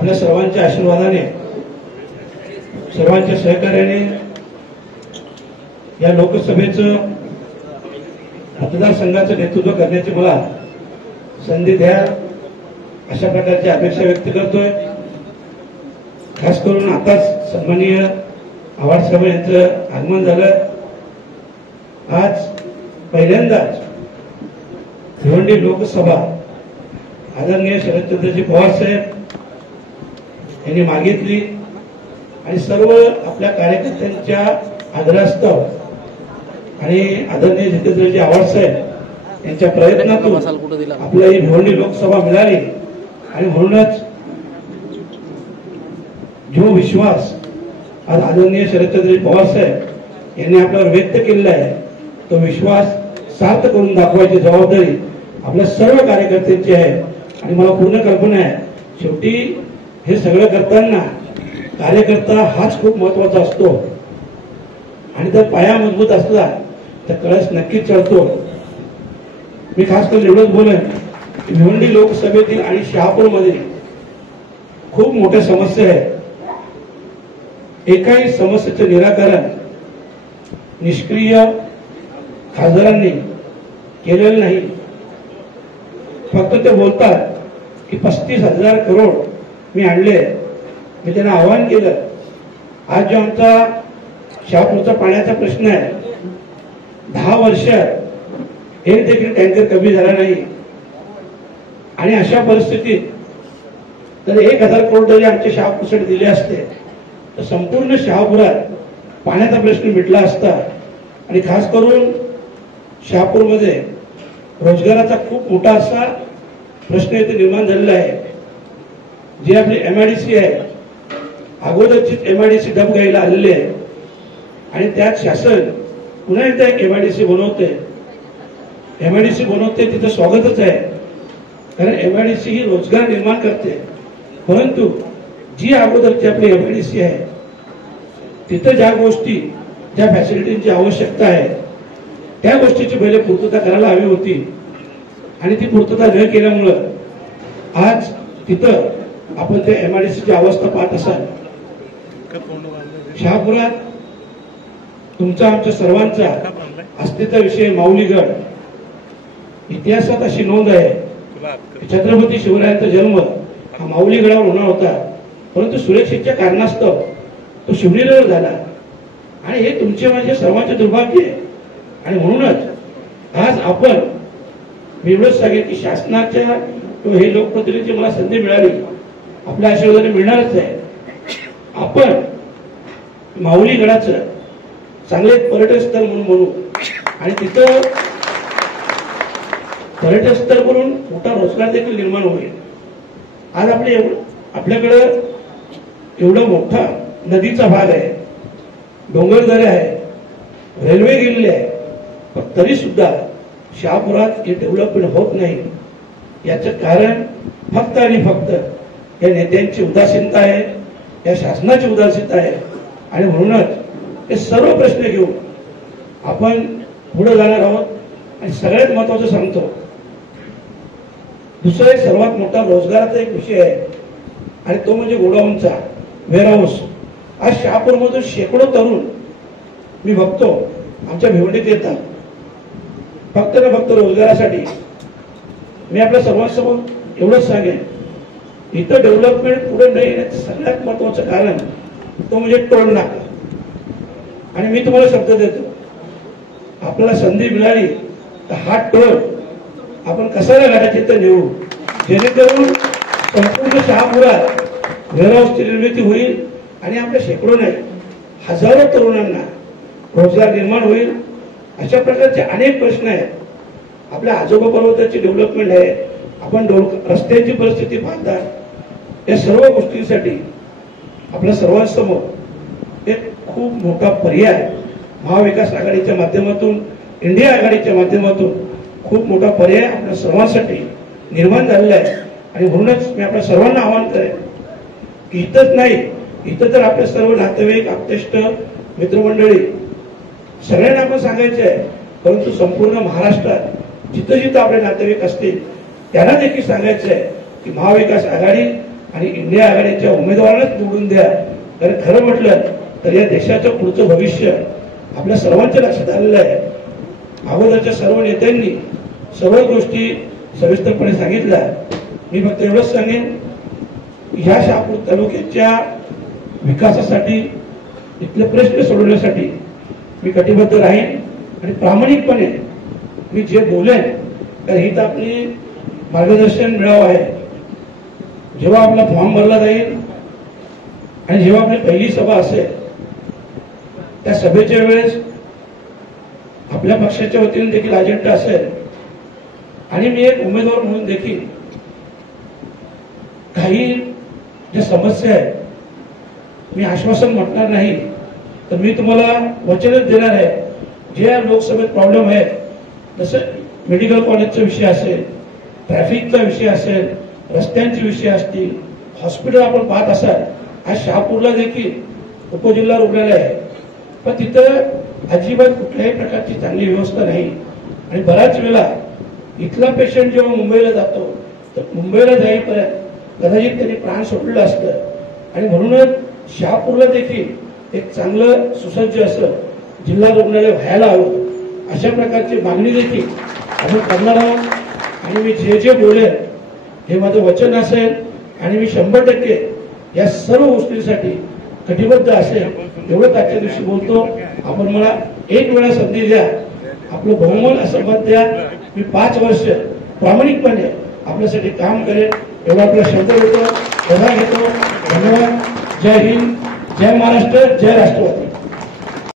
आपल्या सर्वांच्या आशीर्वादाने, सर्वांच्या सहकार्याने या लोकसभेचं मतदारसंघाचं नेतृत्व करण्याची मला संधी द्या, अशा प्रकारची अपेक्षा व्यक्त करतोय। खास करून आताच सन्माननीय आव्हाड साहेब यांचं आगमन झालं। आज पहिल्यांदाच भिवंडी लोकसभा आदरणीय शरदचंद्रजी पवार साहेब यांनी मागितली आणि सर्व आपल्या कार्यकर्त्यांच्या आग्रहास्तव आणि आदरणीय जितेंद्रजी आव्हाड साहेब यांच्या प्रयत्नातून आपल्या ही भिवंडी लोकसभा मिळाली आणि म्हणूनच जो विश्वास आज आदरणीय शरदचंद्रजी पवार साहेब यांनी आपल्यावर व्यक्त केलेला आहे तो विश्वास सार्थ करून दाखवायची जबाबदारी आपल्या सर्व कार्यकर्त्यांची आहे। आणि मला पूर्ण कल्पना आहे शेवटी हे सगळं करताना कार्यकर्ता हाच खूप महत्वाचा असतो आणि जर पाया मजबूत असला तर कळस नक्कीच चढतो। मी खास करून एवढंच बोलेन की भिवंडी लोकसभेतील आणि शहापूरमध्ये खूप मोठ्या समस्या आहेत। एकाही समस्येचे निराकरण निष्क्रिय खासदारांनी केलेलं नाही। फक्त ते बोलतात की 35,000 करोड मी आणले। मी त्यांना आवाहन केलं, आज जो आमचा शहापूरचा पाण्याचा प्रश्न आहे 10 वर्ष एक देखील टँकर कमी झाला नाही आणि अशा परिस्थितीत तर 1,000 करोड जरी आमच्या शहापूरसाठी दिले असते तर संपूर्ण शहापुरात पाण्याचा प्रश्न मिटला असता। आणि खास करून शहापूरमध्ये रोजगाराचा खूप मोठा असा प्रश्न इथे निर्माण झालेला आहे। जी आपली MIDC आहे अगोदरचीच MIDC डब घ्यायला आलेली आहे आणि त्यात शासन पुन्हा एकदा एक MIDC बनवते। MIDC बनवते तिचं स्वागतच आहे कारण MIDC ही रोजगार निर्माण करते, परंतु जी अगोदरची आपली MIDC आहे तिथं ज्या गोष्टी ज्या फॅसिलिटीची आवश्यकता आहे त्या गोष्टीची पहिले पूर्तता करायला हवी होती आणि ती पूर्तता न केल्यामुळं आज तिथं आपण त्या MIDCची अवस्था पाहत असाल। शहापुरात तुमचा आमच्या सर्वांचा अस्तित्व विषय माऊलीगड, इतिहासात अशी नोंद आहे की छत्रपती शिवरायांचा जन्म हा माऊलीगडावर होणार होता, परंतु सुरक्षेच्या कारणास्तव तो शिवनेरीवर झाला आणि हे तुमचे माझे सर्वांचे दुर्भाग्य आहे। आणि म्हणूनच आज आपण मी एवढंच सांगेन की शासनाच्या हे लोकप्रतिनिधीची मला संधी मिळाली, आपल्या आशीर्वादाने मिळणारच आहे। आपण माऊलीगडाचं चांगले पर्यटन स्थळ म्हणून म्हणू आणि तिथं पर्यटन स्थळ करून मोठा रोजगार देखील निर्माण होईल। आज आपल्याकडे एवढा मोठा नदीचा भाग आहे, डोंगरदऱ्या आहे, रेल्वे गेलेली आहे, पण तरी सुद्धा शहापुरात हे डेव्हलपमेंट होत नाही। याचं कारण फक्त आणि फक्त या नेत्यांची उदासीनता आहे, या शासनाची उदासीनता आहे आणि म्हणूनच हे सर्व प्रश्न घेऊन आपण पुढे जाणार आहोत। आणि सगळ्यात महत्वाचं सांगतो, दुसरा एक सर्वात मोठा रोजगाराचा एक विषय आहे आणि तो म्हणजे गोडाऊनचा वेअरहाऊस। आज शहापूरमधून शेकडो तरुण मी बघतो आमच्या भिवंडीत येतात फक्त ना फक्त रोजगारासाठी। मी आपल्या सर्वांसमोर एवढंच सांगेन, इथं डेव्हलपमेंट पुढे न येण्याचं सगळ्यात महत्वाचं कारण तो म्हणजे टोल नाका। आणि मी तुम्हाला शब्द देतो, आपल्याला संधी मिळाली तर हा टोल आपण कसाला घाटाची तर नेऊ, जेणेकरून संपूर्ण शहापुरात वेअरहाऊसची निर्मिती होईल आणि आपल्या शेकडो नाही हजारो तरुणांना रोजगार निर्माण होईल। अशा प्रकारचे अनेक प्रश्न आहेत। आपल्या आजोबा पर्वताची डेव्हलपमेंट आहे, आपण रस्त्यांची परिस्थिती पाहता, या सर्व गोष्टींसाठी आपल्या सर्वांसमोर एक खूप मोठा पर्याय महाविकास आघाडीच्या माध्यमातून, इंडिया आघाडीच्या माध्यमातून खूप मोठा पर्याय आपल्या सर्वांसाठी निर्माण झालेला आहे। आणि म्हणूनच मी आपल्या सर्वांना आवाहन करेन की इथंच नाही, इथं तर आपले सर्व नातेवाईक, आप्तेष्ट, मित्रमंडळी सगळ्यांना आपण सांगायचं आहे, परंतु संपूर्ण महाराष्ट्रात जिथं जिथं आपले नातेवाईक असतील त्यांना देखील सांगायचं आहे की महाविकास आघाडी आणि इंडिया आघाडीच्या उमेदवारांनाच निवडून द्या. कारण खरं म्हटलं तर या देशाचं पुढचं भविष्य आपल्या सर्वांच्या लक्षात आलेलं आहे. अगोदरच्या सर्व नेत्यांनी सर्व गोष्टी सविस्तरपणे सांगितल्या. मी फक्त एवढंच सांगेन, ह्या शहापूर तालुक्याच्या विकासासाठी, इथले प्रश्न सोडवण्यासाठी मी कटिबद्ध राहीन आणि प्रामाणिकपणे मी जे बोलेन, तर ही तर आपली मार्गदर्शन मिळावं आहे. जेव्हा आपला फॉर्म भरला जाईल आणि जेव्हा आपली पहिली सभा असेल, त्या सभेच्या वेळेस आपल्या पक्षाच्या वतीने देखील अजेंडा असेल आणि मी एक उमेदवार म्हणून देखील काही ज्या समस्या आहेत, मी आश्वासन म्हटणार नाही, तर मी तुम्हाला वचनच देणार आहे. जे लोकसभेत प्रॉब्लेम आहे, जसं मेडिकल कॉलेजचा विषय असेल, ट्रॅफिकचा विषय असेल, रस्त्यांचे विषय असतील, हॉस्पिटल आपण पाहत असाल, आज शहापूरला देखील उपजिल्हा रुग्णालय आहे, पण तिथं अजिबात कुठल्याही प्रकारची चांगली व्यवस्था नाही. आणि बऱ्याच वेळा इथला पेशंट जेव्हा मुंबईला जातो, तर मुंबईला जाईपर्यंत कदाचित त्यांनी प्राण सोडलेलं असतं. आणि म्हणूनच शहापूरला देखील एक चांगलं सुसज्ज असं जिल्हा रुग्णालय व्हायला हवं, अशा प्रकारची मागणी देखील आपण करणार आहोत. आणि मी जे जे बोलेन हे माझं वचन असेल आणि मी 100% या सर्व गोष्टींसाठी कटिबद्ध असेल. एवढंच आजच्या दिवशी बोलतो. आपण मला एक वेळा संधी द्या, आपलं बहुमोल असं मत द्या. मी 5 वर्ष प्रामाणिकपणे आपल्यासाठी काम करेन, एवढा आपला शब्द देतो, सभा घेतो. धन्यवाद. जय हिंद, जय महाराष्ट्र, जय राष्ट्रवादी.